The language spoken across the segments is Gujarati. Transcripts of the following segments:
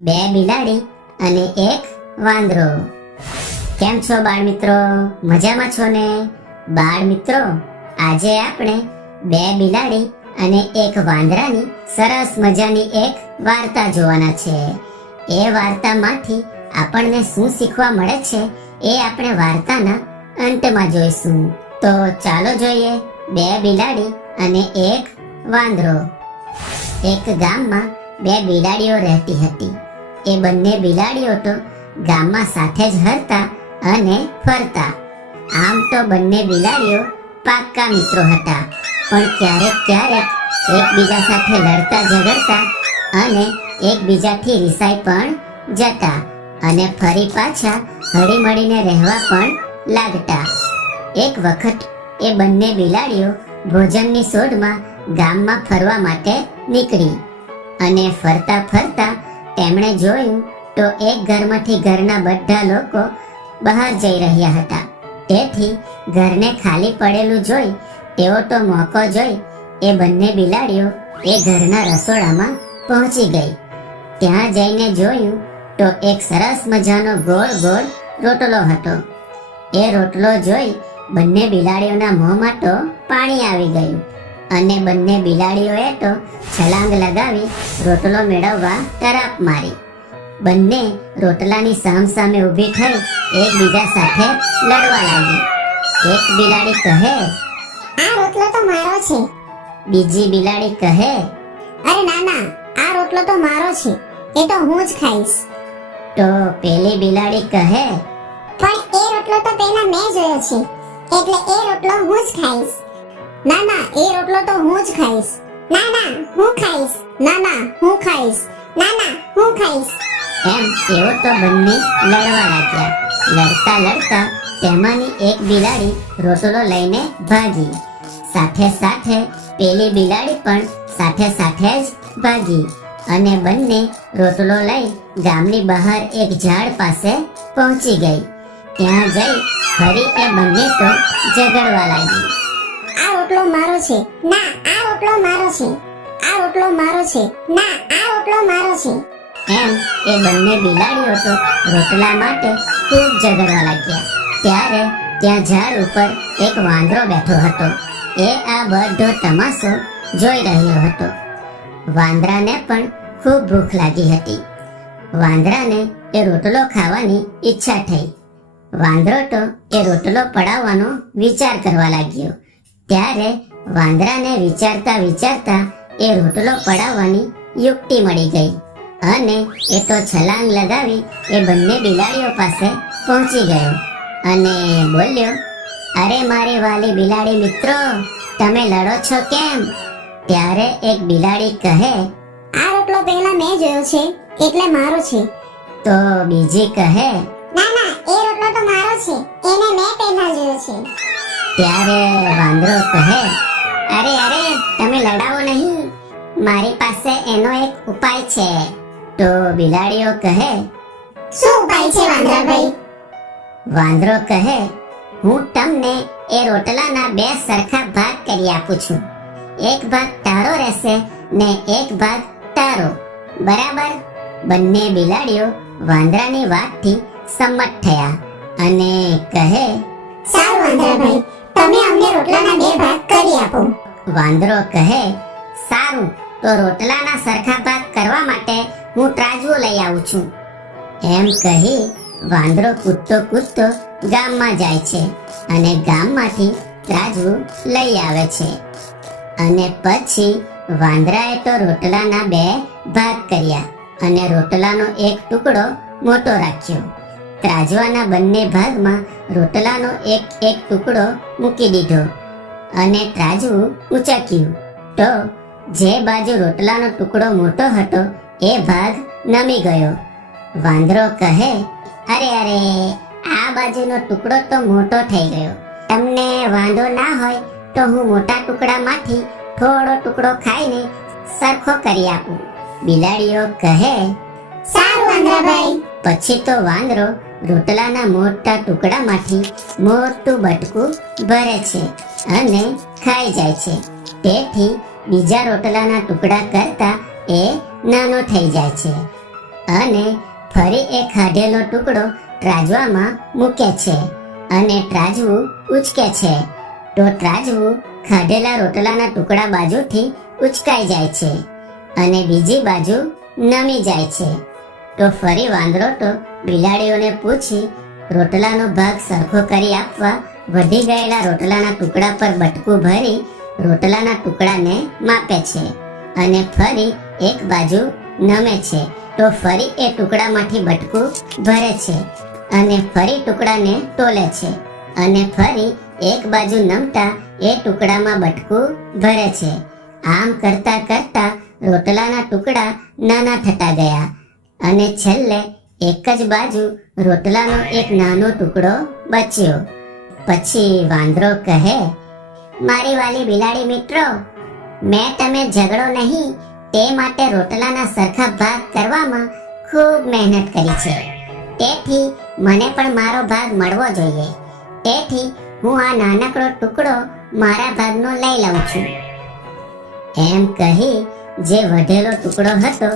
બે બિલાડી અને એક વાંદરો. કેમ છો બાળ મિત્રો? મજામાં છો ને? બાળ મિત્રો, આજે આપણે બે બિલાડી અને એક વાંદરાની સરસ મજાની એક વાર્તા જોવાના છે. એ વાર્તામાંથી આપણને શું શીખવા મળે છે એ આપણે વાર્તાના અંતમાં જોઈશું. તો ચાલો જોઈએ બે બિલાડી અને એક વાંદરો. એક ગામમાં બે બિલાડીઓ રહેતી હતી. એ બંને બિલાડીઓ તો ગામમાં સાથે જ હરતા અને ફરતા. આમ તો બંને બિલાડીઓ પાક્કા મિત્રો હતા, પણ ક્યારેક ક્યારેક એકબીજા સાથે લડતા ઝઘડતા અને એકબીજાથી રિસાઈ પણ જતા અને ફરી પાછા હળીમળીને રહેવા પણ લાગતા. એક વખત એ બંને બિલાડીઓ ભોજનની શોધમાં ગામમાં ફરવા માટે નીકળી અને ફરતા ફરતા તેમણે જોયું તો એક ઘરમાંથી ઘરના બધા લોકો બહાર જઈ રહ્યા હતા. તેથી ઘરને ખાલી પડેલું જોઈ તેઓ તો મોકો જોઈ એ બંને બિલાડીઓ એ ઘરના રસોડામાં પહોંચી ગઈ. ત્યાં જઈને જોયું તો એક સરસ મજાનો ગોળ ગોળ રોટલો હતો. એ રોટલો જોઈ બંને બિલાડીઓના મોંમાં તો પાણી આવી ગયું અને બંને બિલાડીઓએ તો છલાંગ લગાવી રોટલો મેળવવા તરાપ મારી. બંને રોટલાની સામસામે ઊભી થઈ એકબીજા સાથે લડવા લાગી. એક બિલાડી કહે, આ રોટલો તો મારો છે. બીજી બિલાડી કહે, અરે ના ના, આ રોટલો તો મારો છે, એ તો હું જ ખાઈશ. તો પેલી બિલાડી કહે, પણ એ રોટલો તો પહેલા મેં જોયો છે, એટલે એ રોટલો હું જ ખાઈશ. ના ના, એ રોટલો તો હું જ ખાઈશ. ના ના, હું ખાઈશ. ના ના, હું ખાઈશ. ના ના, હું ખાઈશ. એમ તેઓ તો બંને લડવા લાગ્યા. લડતા લડતા તેમાંની એક બિલાડી રોટલો લઈને ભાગી. સાથે સાથે પેલી બિલાડી પણ સાથે સાથે જ ભાગી અને બંને રોટલો લઈ ગામની બહાર એક ઝાડ પાસે પહોંચી ગઈ. ત્યાં જઈ ફરી એ બંને તો ઝઘડવા લાગી. આ રોટલો મારો છે. ના, આ રોટલો મારો છે. આ રોટલો મારો છે. ના, આ રોટલો મારો છે. એમ એ બંને બિલાડીઓ તો રોટલા માટે ખૂબ ઝઘડવા લાગ્યા. ત્યારે ત્યાં ઝાડ ઉપર એક વાંદરો બેઠો હતો. એ આ બધો તમાશો જોઈ રહ્યો હતો. વાંદરાને પણ ખૂબ ભૂખ લાગી હતી. વાંદરાને એ રોટલો ખાવાની ઈચ્છા થઈ. વાંદરો તો એ રોટલો પડાવવાનો વિચાર કરવા લાગ્યો. ત્યારે વાંદરાને વિચારતા વિચારતા એ રોટલો પડાવવાની યુક્તિ મળી ગઈ અને એ તો છલાંગ લગાવી એ બંને બિલાડીઓ પાસે પહોંચી ગયો અને બોલ્યો, અરે મારી વાલી બિલાડી મિત્રો, તમે લડો છો કેમ? ત્યારે એક બિલાડી કહે, આ રોટલો પહેલા મેં જોયો છે, એટલે મારો છે. તો બીજી કહે, ના ના, એ રોટલો તો મારો છે, એને મેં પહેલા જોયો છે. ત્યારે વાંદરો કહે, અરે અરે, તમે લડાવો નહીં, મારી પાસે એનો એક ઉપાય છે. તો બિલાડીઓ કહે, શું ઉપાય છે વાંદરાભાઈ? વાંદરો કહે, હું તમને એ રોટલાના બે સરખા ભાગ કરી આપું છું. એક ભાગ તારો રહેશે ને એક ભાગ તારો, બરાબર? બંને બિલાડીઓ વાંદરાની વાતથી સંમત થયા અને કહે, સારું વાંદરાભાઈ, તમે અમને રોટલાના બે ભાગ કરી આપો. વાંદરો કહે, સારું, તો રોટલાના સરખા ભાગ કરવા માટે હું ત્રાજવું લઈ આવું છું. એમ કહી વાંદરો કૂદતો કૂદતો ગામમાં જાય છે અને ગામમાંથી ત્રાજવું લઈ આવે છે. અને પછી વાંદરાએ તો રોટલાના બે ભાગ કર્યા અને રોટલાનો એક ટુકડો મોટો રાખ્યો. ત્રાજવાના બંને ભાગમાં રોટલાનો એક એક ટુકડો મૂકી દીધો અને ત્રાજવું ઊંચક્યું. તો જે બાજુ રોટલાનો ટુકડો મોટો હતો એ ભાગ નમી ગયો. વાંદરો કહે, અરે અરે, આ બાજુનો ટુકડો તો મોટો થઈ ગયો. તમને વાંધો ના હોય તો હું મોટા ટુકડામાંથી થોડો ટુકડો ખાઈને સરખો કરી આપું. બિલાડીઓ કહે, સારું વાંદરાભાઈ. પછી તો વાંદરો રોટલાના મોટા ટુકડામાંથી મોટું બટકું ભરે છે અને ખાઈ જાય છે. તેથી બીજા રોટલાના ટુકડા કરતા એ નાનો થઈ જાય છે. અને ફરી એ ખાધેલો ટુકડો ત્રાજવામાં મૂકે છે અને ત્રાજવું ઉચકે છે. તો ત્રાજવું ખાધેલા રોટલાના ટુકડા બાજુથી ઉચકાઈ જાય છે અને બીજી બાજુ નમી જાય છે. તો ફરી વાંદરો તો બિલાડીઓને પૂછી રોટલાનો ભાગ સરખો કરી આપવા વધી ગયેલા રોટલાના ટુકડા પર બટકું ભરી રોટલાના ટુકડાને માપે છે અને ફરી એક બાજુ નમે છે. તો ફરી એ ટુકડામાંથી બટકું ભરે છે અને ફરી ટુકડાને તોલે છે અને ફરી એક બાજુ નમતા એ ટુકડામાં બટકું ભરે છે. આમ કરતા કરતા રોટલાના ટુકડા નાના થતા ગયા અને છેલ્લે એક જ બાજુ રોટલાનો એક નાનો ટુકડો બચ્યો. પછી વાંદરો કહે, મારી વાલી બિલાડી મિત્રો, મેં તમે ઝઘડો નહીં તે માટે રોટલાના સરખા ભાગ કરવામાં ખૂબ મહેનત કરી છે. તેથી મને પણ મારો ભાગ મળવો જોઈએ. તેથી હું આ નાનકડો ટુકડો મારા ભાગનો લઈ લઉં છું. એમ કહી જે વધેલો ટુકડો હતો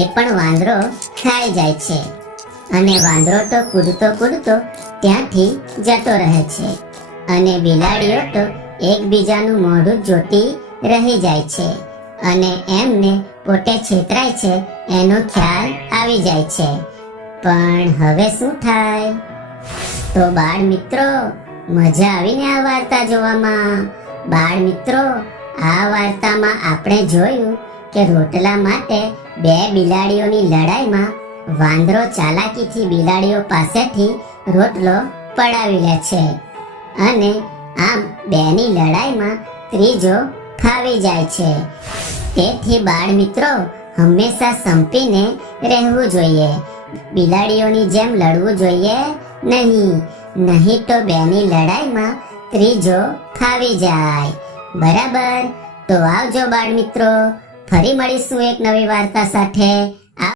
એ પણ વાંદરો ખાઈ જાય છે અને વાંદરો તો કૂદતો કૂદતો ત્યાંથી જતો રહે છે અને બિલાડીઓ તો એકબીજાનું મોઢું જોતી રહી જાય છે અને એમને પોતે છેતરાય છે એનો ખ્યાલ આવી જાય છે. પણ હવે શું થાય? તો બાળ મિત્રો, મજા આવીને આ વાર્તા જોવામાં. બાળ મિત્રો, આ વાર્તામાં આપણે જોયું કે રોટલા માટે બે બિલાડીઓની લડાઈમાં વાંદરો ચાલાકીથી બિલાડીઓ પાસેથી રોટલો પડાવી લે છે અને આમ બેની લડાઈમાં ત્રીજો ફાવી જાય છે. તેથી બાળ મિત્રો, હંમેશા સંપીને રહેવું જોઈએ. બિલાડીઓની જેમ લડવું જોઈએ નહીં તો બેની લડાઈમાં ત્રીજો ફાવી જાય. બરાબર? તો આવજો બાળ મિત્રો, ફરી મળીશું એક નવી વાર્તા સાથે.